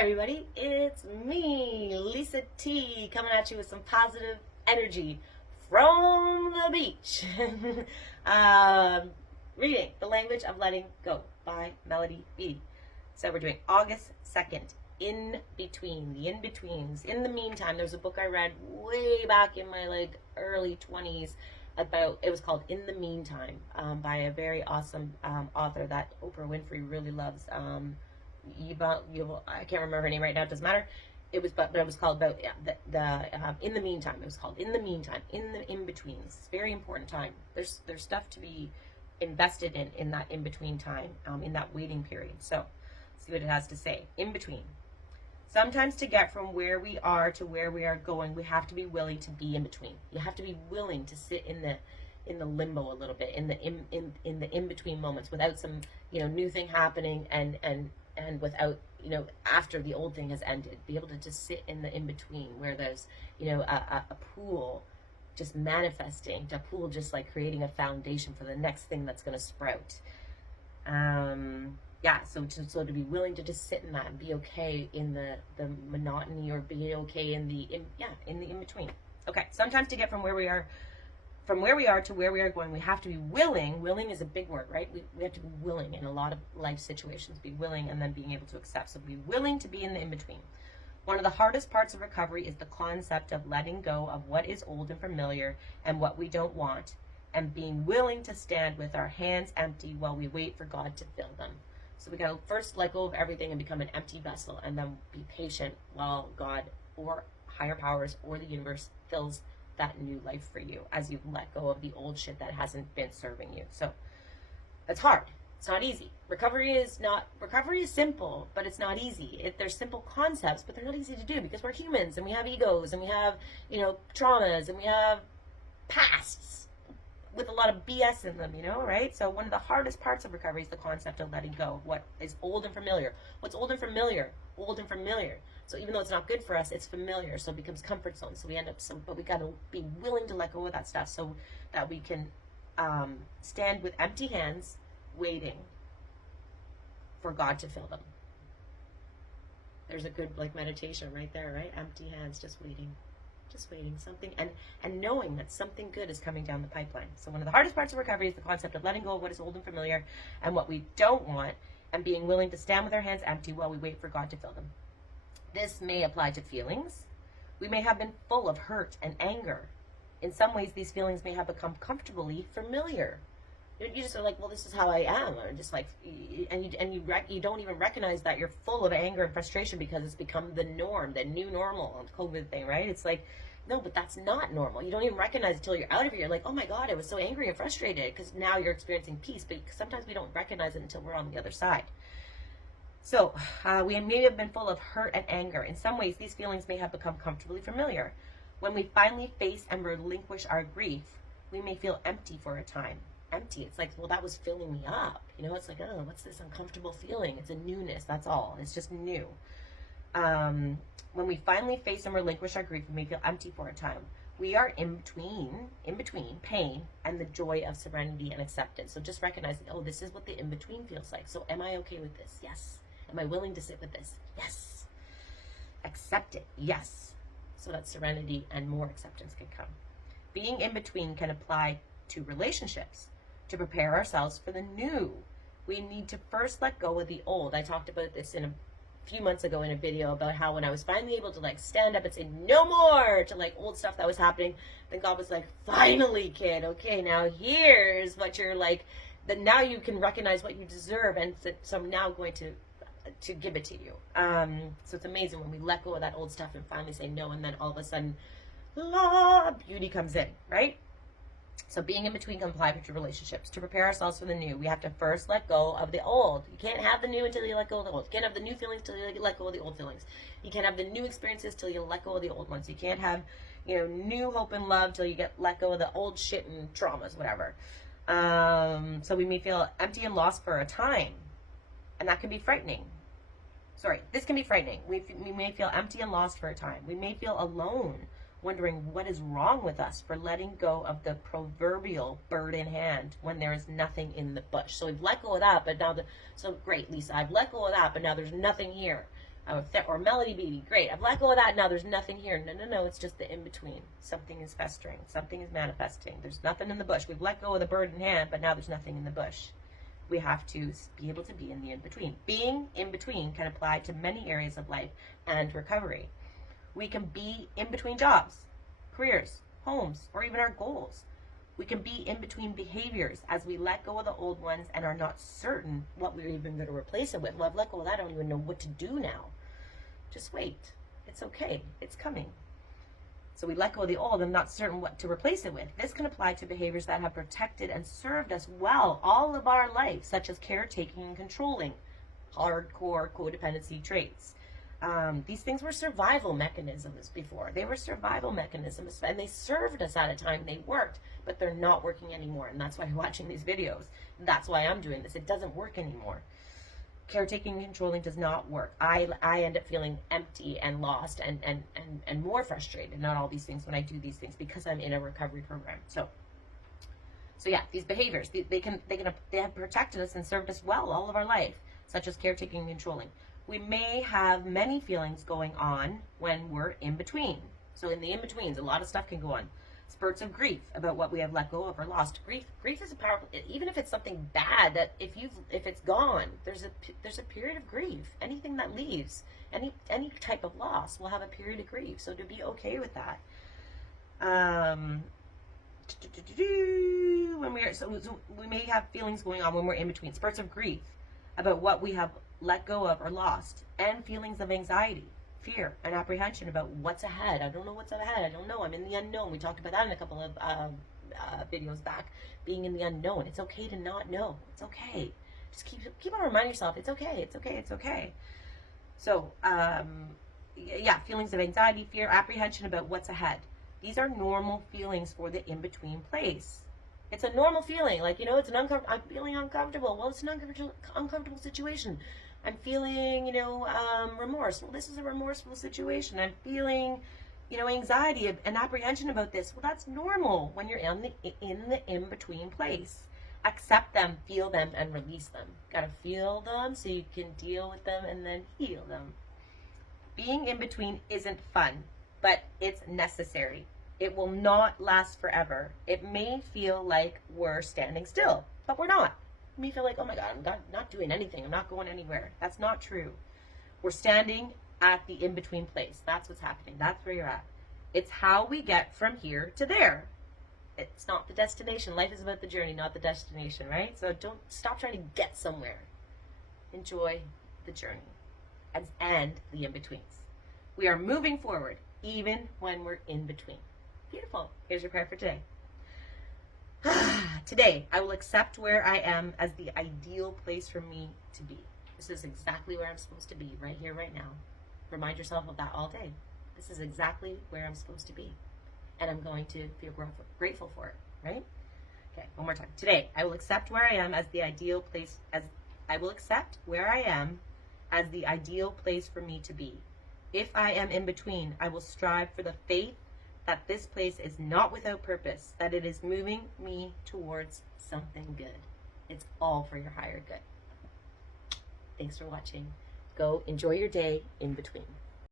Hi everybody, it's me, Lisa T, coming at you with some positive energy from the beach. Reading The Language of Letting Go by Melody Beattie. So we're doing August 2nd, In Between, the In-Betweens. In the meantime, there's a book I read way back in my early 20s about, it was called In the Meantime, by a very awesome author that Oprah Winfrey really loves. I can't remember her name right now. It doesn't matter. It was called about in the meantime. It was called In the Meantime, in the in betweens. It's a very important time. There's stuff to be invested in that in between time, in that waiting period. So, see what it has to say. In between. Sometimes to get from where we are to where we are going, we have to be willing to be in between. You have to be willing to sit in the limbo a little bit, in the in between moments, without some new thing happening and without after the old thing has ended, be able to just sit in the in between where there's a pool just manifesting, a pool just like creating a foundation for the next thing that's going to sprout. So to be willing to just sit in that and be okay in the monotony, or be okay in the in between. Okay, sometimes to get from where we are to where we are going, we have to be willing. Willing is a big word, right? We have to be willing in a lot of life situations. Be willing, and then being able to accept. So be willing to be in the in-between. One of the hardest parts of recovery is the concept of letting go of what is old and familiar and what we don't want, and being willing to stand with our hands empty while we wait for God to fill them. So we got to first let go of everything and become an empty vessel, and then be patient while God or higher powers or the universe fills that new life for you as you've let go of the old shit that hasn't been serving you. So it's hard. It's not easy. Recovery is simple, but it's not easy. There's simple concepts, but they're not easy to do because we're humans and we have egos and we have, traumas and we have pasts with a lot of BS in them, right? So one of the hardest parts of recovery is the concept of letting go of what is old and familiar. What's old and familiar? Old and familiar. So even though it's not good for us, it's familiar, so it becomes comfort zone. So we end up, but we got to be willing to let go of that stuff so that we can stand with empty hands, waiting for God to fill them. There's a good meditation right there, right? Empty hands, just waiting something, and knowing that something good is coming down the pipeline. So one of the hardest parts of recovery is the concept of letting go of what is old and familiar and what we don't want, and being willing to stand with our hands empty while we wait for God to fill them. This may apply to feelings. We may have been full of hurt and anger. In some ways, these feelings may have become comfortably familiar. You just are like, well, this is how I am, or just you don't even recognize that you're full of anger and frustration because it's become the norm, the new normal, COVID thing, right? It's like, no, but that's not normal. You don't even recognize it until you're out of it. You're like, oh my God, I was so angry and frustrated, because now you're experiencing peace. But sometimes we don't recognize it until we're on the other side. So we may have been full of hurt and anger. In some ways, these feelings may have become comfortably familiar. When we finally face and relinquish our grief, we may feel empty for a time. Empty. It's like, well, that was filling me up. It's like, oh, what's this uncomfortable feeling? It's a newness. That's all. It's just new. When we finally face and relinquish our grief, we may feel empty for a time. We are in between pain and the joy of serenity and acceptance. So just recognizing, oh, this is what the in-between feels like. So am I okay with this? Yes. Am I willing to sit with this? Yes. Accept it? Yes. So that serenity and more acceptance can come. Being in between can apply to relationships. To prepare ourselves for the new, we need to first let go of the old. I talked about this in a few months ago in a video about how when I was finally able to stand up and say no more to old stuff that was happening, then God was like, finally, kid, okay, now here's what you're that now you can recognize what you deserve, and so I'm now going to give it to you. So it's amazing when we let go of that old stuff and finally say no, and then all of a sudden, beauty comes in, right? So being in between can apply to relationships. To prepare ourselves for the new, we have to first let go of the old. You can't have the new until you let go of the old. You can't have the new feelings until you let go of the old feelings. You can't have the new experiences till you let go of the old ones. You can't have, new hope and love till you let go of the old shit and traumas, whatever. So we may feel empty and lost for a time, and that can be frightening. This can be frightening. We may feel empty and lost for a time. We may feel alone, wondering what is wrong with us for letting go of the proverbial bird in hand when there is nothing in the bush. So we've let go of that, but now so great, Lisa, I've let go of that, but now there's nothing here. Or Melody Beattie, great. I've let go of that. Now there's nothing here. No. It's just the in between. Something is festering. Something is manifesting. There's nothing in the bush. We've let go of the bird in hand, but now there's nothing in the bush. We have to be able to be in the in between. Being in between can apply to many areas of life and recovery. We can be in between jobs, careers, homes, or even our goals. We can be in between behaviors as we let go of the old ones and are not certain what we're even going to replace it with. Well, I've let go of that. I don't even know what to do now. Just wait. It's okay. It's coming. So we let go of the old and not certain what to replace it with. This can apply to behaviors that have protected and served us well all of our life, such as caretaking and controlling, hardcore codependency traits. These things were survival mechanisms before. They were survival mechanisms, and they served us at a time. They worked, but they're not working anymore. And that's why I'm watching these videos. That's why I'm doing this. It doesn't work anymore. Caretaking and controlling does not work. I end up feeling empty and lost and more frustrated, not all these things, when I do these things, because I'm in a recovery program. So yeah, these behaviors, they have protected us and served us well all of our life, such as caretaking and controlling. We may have many feelings going on when we're in between. So in the in-betweens, a lot of stuff can go on. Spurts of grief about what we have let go of or lost. Grief is a powerful, even if it's something bad that if it's gone, there's a period of grief. Anything that leaves, any type of loss will have a period of grief. So to be okay with that. So we may have feelings going on when we're in between. Spurts of grief about what we have let go of or lost, and feelings of anxiety, fear, and apprehension about what's ahead. I don't know what's ahead. I don't know. I'm in the unknown. We talked about that in a couple of videos back. Being in the unknown. It's okay to not know. It's okay. Just keep on reminding yourself. It's okay. It's okay. It's okay. So, yeah, feelings of anxiety, fear, apprehension about what's ahead. These are normal feelings for the in-between place. It's a normal feeling. Like, I'm feeling uncomfortable. Well, it's an uncomfortable situation. I'm feeling, remorse. Well, this is a remorseful situation. I'm feeling, anxiety and apprehension about this. Well, that's normal when you're in the in-between place. Accept them, feel them, and release them. Gotta feel them so you can deal with them and then heal them. Being in between isn't fun, but it's necessary. It will not last forever. It may feel like we're standing still, but we're not. It may feel like, oh my God, I'm not doing anything. I'm not going anywhere. That's not true. We're standing at the in-between place. That's what's happening. That's where you're at. It's how we get from here to there. It's not the destination. Life is about the journey, not the destination, right? So don't stop trying to get somewhere. Enjoy the journey and the in-betweens. We are moving forward, even when we're in between. Beautiful. Here's your prayer for today. Today, I will accept where I am as the ideal place for me to be. This is exactly where I'm supposed to be, right here, right now. Remind yourself of that all day. This is exactly where I'm supposed to be. And I'm going to feel grateful for it, right? Okay, one more time. Today, I will accept where I am as the ideal place, for me to be. If I am in between, I will strive for the faith that this place is not without purpose, that it is moving me towards something good. It's all for your higher good. Thanks for watching. Go enjoy your day in between.